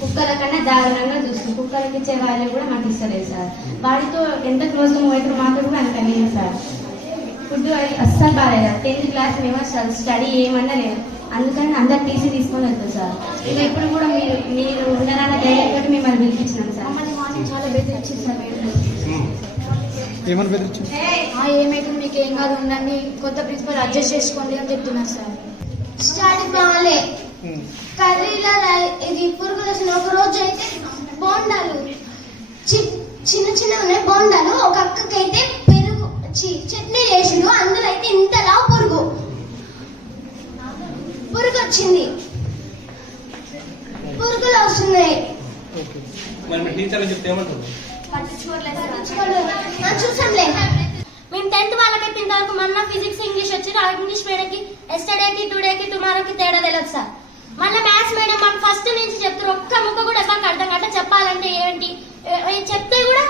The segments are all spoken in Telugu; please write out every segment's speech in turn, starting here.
కుక్కల కన్నా దారుణంగా చూస్తుంది. కుక్కలకి ఇచ్చే వాల్యూ కూడా మాకు ఇస్తలేదు సార్. వాడితో ఎంత క్లోజ్గా మూవ్ అవుతారో మాతో కూడా అంత లేదు సార్. ఫుడ్ అది అస్సలు బాగాలేదు టెన్త్ క్లాస్ మేము అసలు స్టడీ ఏమన్నా లేదు. అందుకని అందరు టీసీ తీసుకొని వెళ్తాం సార్. ఇక ఇప్పుడు కూడా మీరు మీరు ఉన్నారన్న ధైర్యం తోటి మిమ్మల్ని పిలిపించినాం సార్. మమ్మల్ని మార్నింగ్ చాలా బెదిరించింది సార్ ఏమని బెదిరించు ఆ, ఏమైతే మీకు ఏం కాదు? ఉండండి. కొత్త ప్రిన్సిపల్ అడ్జస్ట్ చేసుకోండి అని చెప్తున్నారు సార్. స్టడీ బాగాలే కర్రీలో ఇది పురుగులు వచ్చిన ఒక రోజు అయితే బోండాలు చి- చిన్న చిన్న ఉన్నాయి బోండాలు. ఒక అక్కకైతే పెరుగు చట్నీ చేసిండు అందులో అయితే ఇంతలా పురుగు. పురుగు వచ్చింది పురుగులు వస్తున్నాయి. చూసాంలే. మేము టెన్త్ వాళ్ళకైతే ఇంతవరకు మొన్న ఫిజిక్స్ ఇంగ్లీష్ వచ్చి ఆ ఇంగ్లీష్ మేడంకి ఎస్టర్డేకి టుడేకి టుమారోకి తేడా తెలియదు సార్. మళ్ళీ మ్యాథ్స్ మేడం మాకు ఫస్ట్ నుంచి చెప్తారు ఒక్క ముక్క కూడా మాకు అర్థం కావట్లే చెప్పాలంటే ఏంటి ఏ- ఏ చెప్తే కూడా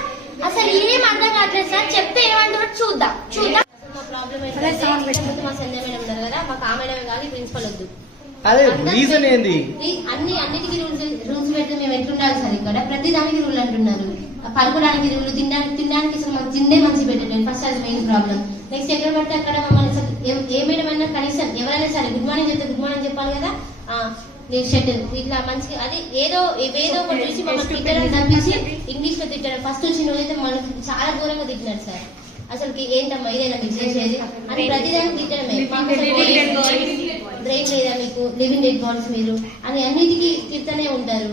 అసలు ఏం అర్థం కావట్లేదు సార్ చెప్తే ఏమంటారో చూద్దాం. చూద్దాం. మా ప్రాబ్లం ఏంటంటే మా సంజయ్ మేడం ఉన్నారు కదా మాకు ఆ మేడమే కాదు ప్రిన్సిపల్ వద్దు. అదే రీజన్ ఏంది? ఈ అన్ని అన్నిటికీ రూల్స్ రూల్స్ పెడితే మేము ఎట్లుండాలి సార్ ఇక్కడ? ప్రతి దానికి రూల్ అంటున్నారు. పడుకోవడానికి రూల్ తినడానికి తినడానికి అసలు మాకు తిండే మంచి పెట్టలేదు ఫస్ట్ అది మెయిన్ ప్రాబ్లం నెక్స్ట్ ఎక్కడ పడితే అక్కడ మమ్మల్ని ఏ- మేడం అయినా కనీసం ఎవరైనా సరే గుడ్ మార్నింగ్ చెప్తే గుడ్ మార్నింగ్ చెప్పాలి కదా షటిల్ ఇట్లా మంచిగా అది ఏదో ఏదో ఒకటి చూసి మమ్మల్ని తిట్టడం తప్పించి ఇంగ్లీష్లో తిట్టడం. ఫస్ట్ వచ్చిన రోజైతే మనకి చాలా దూరంగా తిట్టినారు సార్. అసలు ఏంటమ్మా ఇదేనా మీకు చేసేది? అని ప్రతిదానికి తిట్టడమే బ్రెయిన్ లేదా మీకు? లివింగ్ డెడ్ బాడీస్ మీరు? అని అన్నిటికీ తిడుతూనే ఉంటారు.